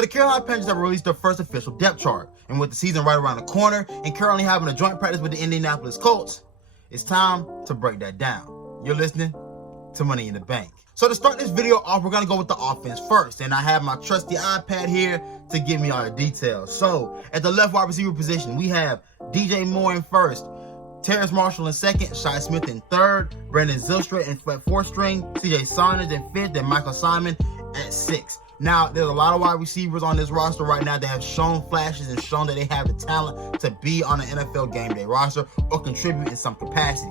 The Carolina Panthers have released their first official depth chart, and with the season right around the corner and currently having a joint practice with the Indianapolis Colts, it's time to break that down. You're listening to Money in the Bank. So to start this video off, we're going to go with the offense first, and I have my trusty iPad here to give me all the details. So at the left wide receiver position, we have DJ Moore in first, Terrace Marshall in second, Shi Smith in third, Brandon Zylstra in fourth string, CJ Saunders in fifth, and Michael Simon at sixth. Now, there's a lot of wide receivers on this roster right now that have shown flashes and shown that they have the talent to be on an NFL game day roster or contribute in some capacity.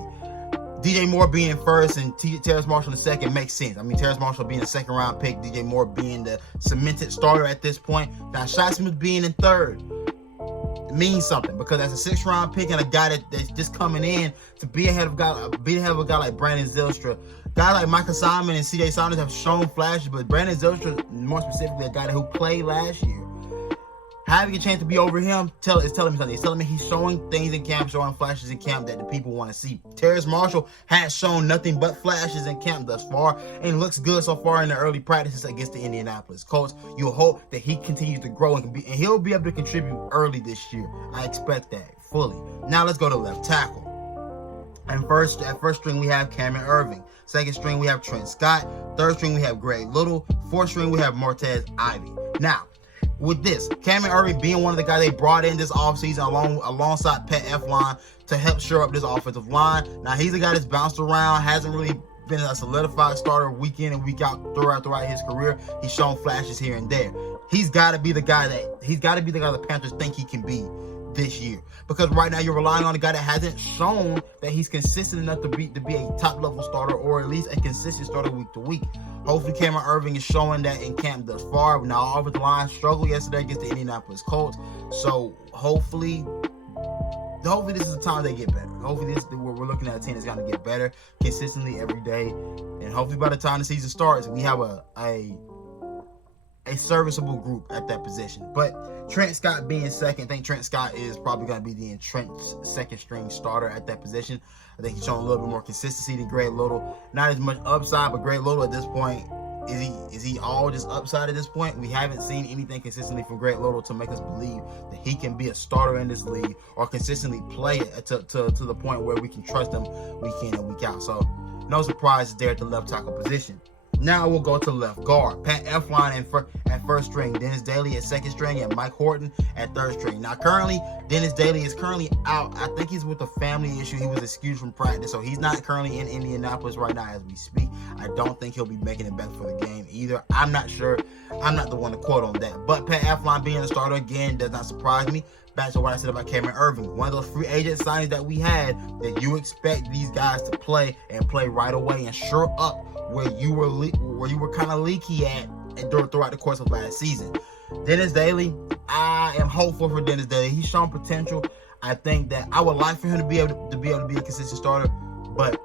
DJ Moore being in first and Terrace Marshall in second makes sense. I mean, Terrace Marshall being a second round pick, DJ Moore being the cemented starter at this point. Now, Shi Smith being in third means something because that's a sixth round pick and a guy that's just coming in to be ahead of a guy like Brandon Zylstra. Guys like Michael Simon and CJ Saunders have shown flashes, but Brandon Zylstra, more specifically, a guy who played last year, having a chance to be over him is telling me something. It's telling me he's showing things in camp, showing flashes in camp that the people want to see. Terrace Marshall has shown nothing but flashes in camp thus far and looks good so far in the early practices against the Indianapolis Colts. You'll hope that he continues to grow and he'll be able to contribute early this year. I expect that fully. Now let's go to left tackle. And at first string, we have Cameron Erving. Second string, we have Trent Scott. Third string, we have Greg Little. Fourth string, we have Martez Ivy. Now, with this, Cameron Erving being one of the guys they brought in this offseason alongside Pat Elflein to help shore up this offensive line. Now, he's a guy that's bounced around, hasn't really been a solidified starter week in and week out throughout his career. He's shown flashes here and there. He's got to be the guy the Panthers think he can be this year, because right now you're relying on a guy that hasn't shown that he's consistent enough to be a top level starter or at least a consistent starter week to week. Hopefully Cameron Erving is showing that in camp thus far. Now, offensive line struggled yesterday against the Indianapolis Colts, so hopefully this is the time they get better. Hopefully we're looking at a team that's going to get better consistently every day, and hopefully by the time the season starts we have a serviceable group at that position. But Trent Scott being second, I think Trent Scott is probably going to be the entrenched second string starter at that position. I think he's shown a little bit more consistency than Greg Little. Not as much upside, but Greg Little at this point, is he all just upside at this point? We haven't seen anything consistently from Greg Little to make us believe that he can be a starter in this league or consistently play it to the point where we can trust him week in and week out. So no surprises there at the left tackle position. Now we'll go to left guard. Pat Elflein at first string, Dennis Daly at second string, and Mike Horton at third string. Now currently, Dennis Daly is currently out. I think he's with a family issue. He was excused from practice, so he's not currently in Indianapolis right now as we speak. I don't think he'll be making it back for the game either. I'm not sure. I'm not the one to quote on that. But Pat Elflein being a starter again does not surprise me. Back to what I said about Cameron Erving. One of those free agent signings that we had that you expect these guys to play and play right away and shore up where you were kind of leaky at throughout the course of last season. Dennis Daly, I am hopeful for Dennis Daly. He's shown potential. I think that I would like for him to be able to be a consistent starter, but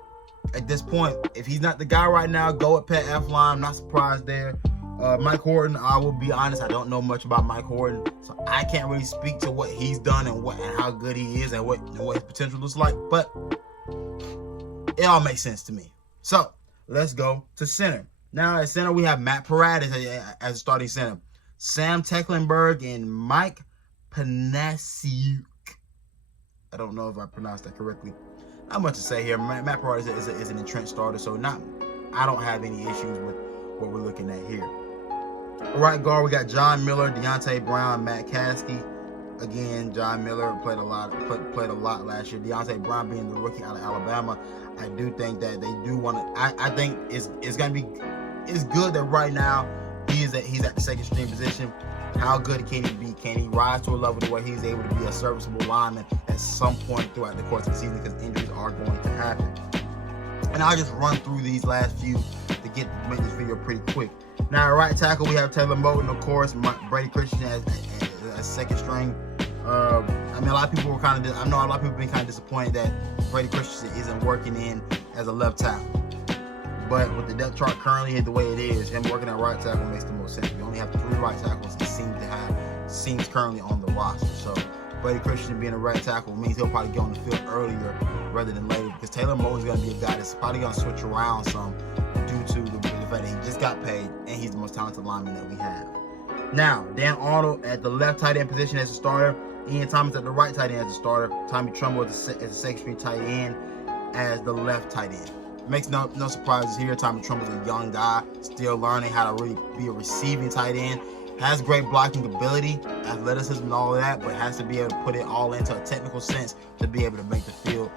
at this point, if he's not the guy right now, go with Pat Elflein. I'm not surprised there. Mike Horton, I will be honest, I don't know much about Mike Horton, so I can't really speak to what he's done and how good he is and what his potential looks like, but it all makes sense to me. So let's go to center. Now at center, we have Matt Paradis as a starting center. Sam Tecklenburg and Mike Panasiuk. I don't know if I pronounced that correctly. Not much to say here. Matt Paradis is an entrenched starter, so I don't have any issues with what we're looking at here. Right guard, we got John Miller, Deontay Brown, Matt Caskey. Again, John Miller played a lot last year. Deontay Brown being the rookie out of Alabama. I do think that they do want to. I think it's good that right now he's at the second string position. How good can he be? Can he rise to a level to where he's able to be a serviceable lineman at some point throughout the course of the season? Because injuries are going to happen. And I'll just run through these last few to make this video pretty quick. Now, at right tackle, we have Taylor Moton, of course, Brady Christensen as second string. I mean, a lot of people were I know a lot of people have been kind of disappointed that Brady Christensen isn't working in as a left tackle. But with the depth chart currently the way it is, him working at right tackle makes the most sense. We only have 3 right tackles he seems currently on the roster. So Brady Christensen being a right tackle means he'll probably get on the field earlier rather than later, because Taylor Moton's going to be a guy that's probably going to switch around some due to the fact that he just got paid and he's the most talented lineman that we have. Now, Dan Arnold at the left tight end position as a starter. Ian Thomas at the right tight end as a starter. Tommy Trumbull as the second string tight end as the left tight end. Makes no surprises here. Tommy Trumbull's a young guy, still learning how to really be a receiving tight end. Has great blocking ability, athleticism, and all of that, but has to be able to put it all into a technical sense to be able to make the field,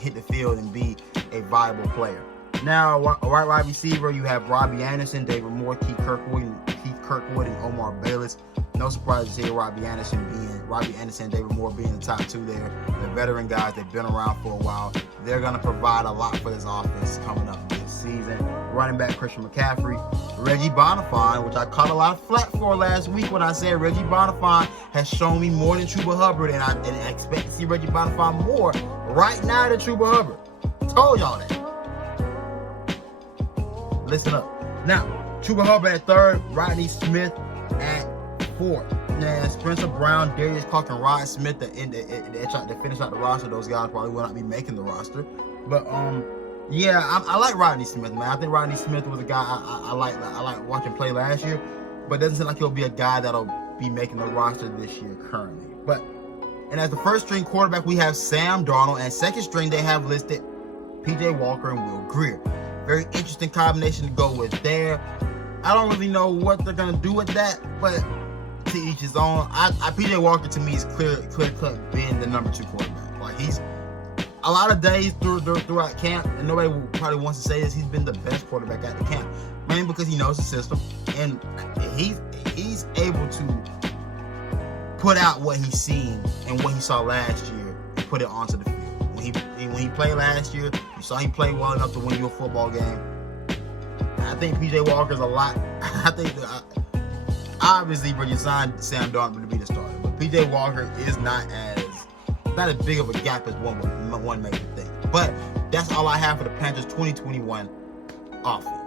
hit the field and be a viable player. Now, right wide receiver, you have Robbie Anderson, David Moore, Keith Kirkwood, and Omar Bayless. No surprises here. Robbie Anderson and David Moore being the top two there. They're veteran guys. They've been around for a while. They're going to provide a lot for this offense coming up this season. Running back Christian McCaffrey, Reggie Bonifant, which I caught a lot of flack for last week when I said Reggie Bonifant has shown me more than Chuba Hubbard, and I expect to see Reggie Bonifant more right now than Chuba Hubbard. Told y'all that. Listen up. Now, Chuba Hubbard at third, Rodney Smith at fourth. Now, Spencer Brown, Darius Clark, and Rod Smith that finish out the roster. Those guys probably will not be making the roster. But yeah, I like Rodney Smith, man. I think Rodney Smith was a guy I like watching play last year, but it doesn't seem like he'll be a guy that'll be making the roster this year currently. And as the first string quarterback, we have Sam Darnold, and second string they have listed PJ Walker and Will Grier. Very interesting combination to go with there. I don't really know what they're gonna do with that, but to each his own. PJ Walker to me is clear cut being the number 2 quarterback. Like, he's a lot of days throughout camp, and nobody probably wants to say this, he's been the best quarterback at the camp, mainly because he knows the system and he's able to put out what he's seen and what he saw last year and put it onto the field. When he played last year, you saw he played well enough to win you a football game. I think PJ Walker's a lot. I think obviously, you signed Sam Darnold to be the starter, but PJ Walker is not as big of a gap as one may think. But that's all I have for the Panthers 2021 offense.